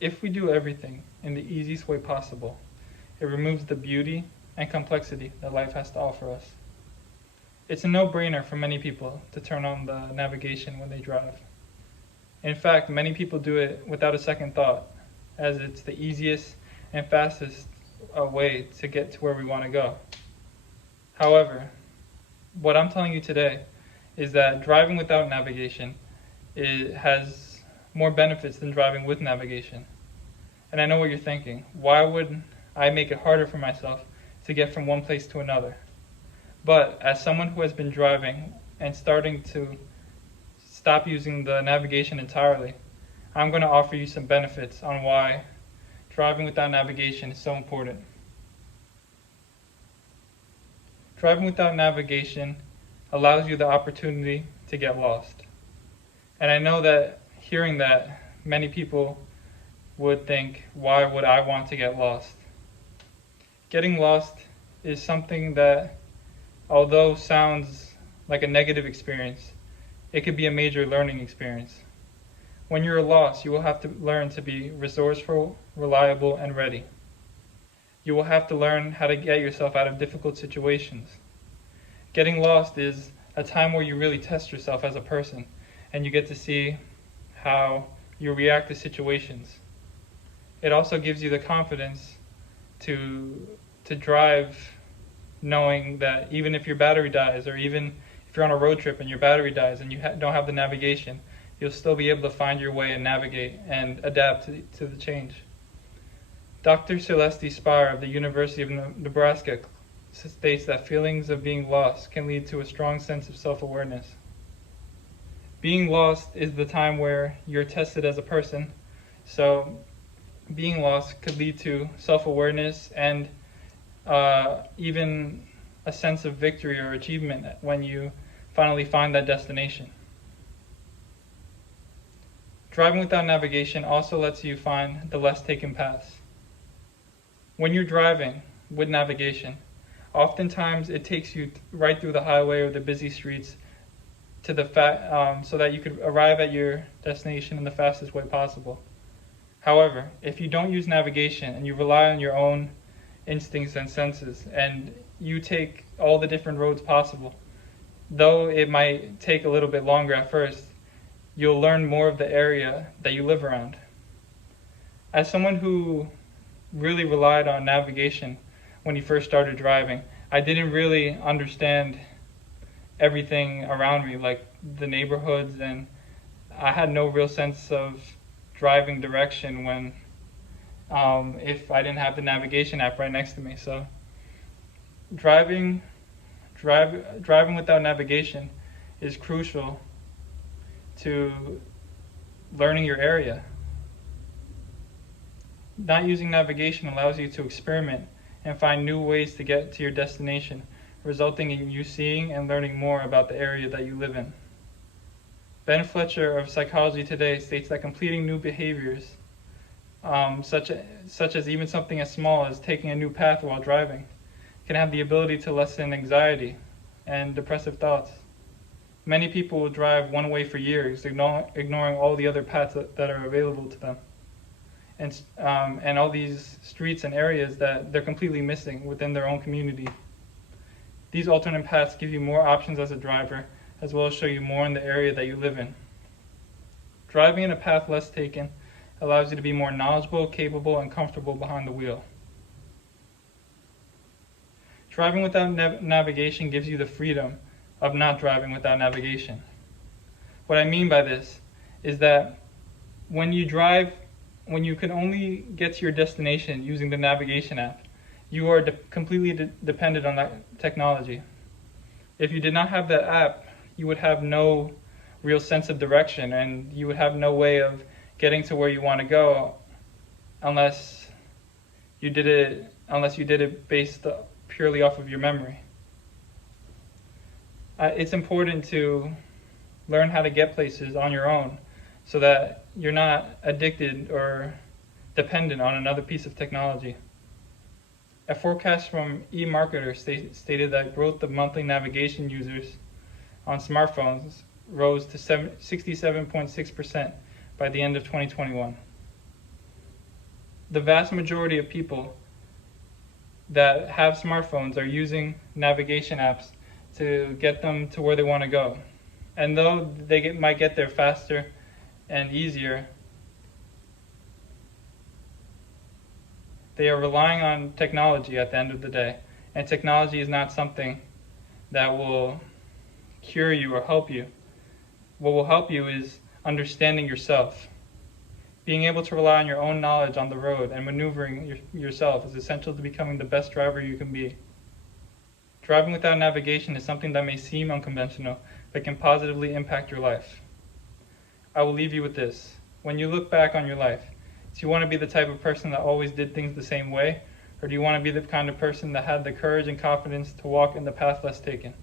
If we do everything in the easiest way possible, it removes the beauty and complexity that life has to offer us. It's a no-brainer for many people to turn on the navigation when they drive. In fact, many people do it without a second thought, as it's the easiest and fastest way to get to where we want to go. However, what I'm telling you today is that driving without navigation has more benefits than driving with navigation. And I know what you're thinking. Why would I make it harder for myself to get from one place to another? But as someone who has been driving and starting to stop using the navigation entirely, I'm going to offer you some benefits on why driving without navigation is so important. Driving without navigation allows you the opportunity to get lost. And I know that hearing that, many people would think, why would I want to get lost? Getting lost is something that, although sounds like a negative experience, it could be a major learning experience. When you're lost, you will have to learn to be resourceful, reliable, and ready. You will have to learn how to get yourself out of difficult situations. Getting lost is a time where you really test yourself as a person, and you get to see how you react to situations. It also gives you the confidence to drive, knowing that even if your battery dies, or even if you're on a road trip and your battery dies and you don't have the navigation, you'll still be able to find your way and navigate and adapt to the change. Dr. Celeste Spire of the University of Nebraska states that feelings of being lost can lead to a strong sense of self-awareness. Being lost is the time where you're tested as a person, so being lost could lead to self-awareness and even a sense of victory or achievement when you finally find that destination. Driving without navigation also lets you find the less taken paths. When you're driving with navigation, oftentimes it takes you right through the highway or the busy streets to so that you could arrive at your destination in the fastest way possible. However, if you don't use navigation and you rely on your own instincts and senses, and you take all the different roads possible, though it might take a little bit longer at first, you'll learn more of the area that you live around. As someone who really relied on navigation when he first started driving, I didn't really understand everything around me, like the neighborhoods, and I had no real sense of driving direction when if I didn't have the navigation app right next to me. So driving without navigation is crucial to learning your area. Not using navigation allows you to experiment and find new ways to get to your destination, resulting in you seeing and learning more about the area that you live in. Ben Fletcher of Psychology Today states that completing new behaviors, such as even something as small as taking a new path while driving, can have the ability to lessen anxiety and depressive thoughts. Many people will drive one way for years, ignoring all the other paths that are available to them, and all these streets and areas that they're completely missing within their own community. These alternate paths give you more options as a driver, as well as show you more in the area that you live in. Driving in a path less taken allows you to be more knowledgeable, capable, and comfortable behind the wheel. Driving without navigation gives you the freedom of not driving without navigation. What I mean by this is that when you drive, when you can only get to your destination using the navigation app, you are completely dependent on that technology. If you did not have that app, you would have no real sense of direction, and you would have no way of getting to where you want to go unless you did it based purely off of your memory. It's important to learn how to get places on your own so that you're not addicted or dependent on another piece of technology. A forecast from eMarketer stated that growth of monthly navigation users on smartphones rose to 67.6% by the end of 2021. The vast majority of people that have smartphones are using navigation apps to get them to where they want to go. And though they might get there faster and easier, they are relying on technology at the end of the day. And technology is not something that will cure you or help you. What will help you is understanding yourself. Being able to rely on your own knowledge on the road and maneuvering yourself is essential to becoming the best driver you can be. Driving without navigation is something that may seem unconventional, but can positively impact your life. I will leave you with this. When you look back on your life, do you want to be the type of person that always did things the same way? Or do you want to be the kind of person that had the courage and confidence to walk in the path less taken?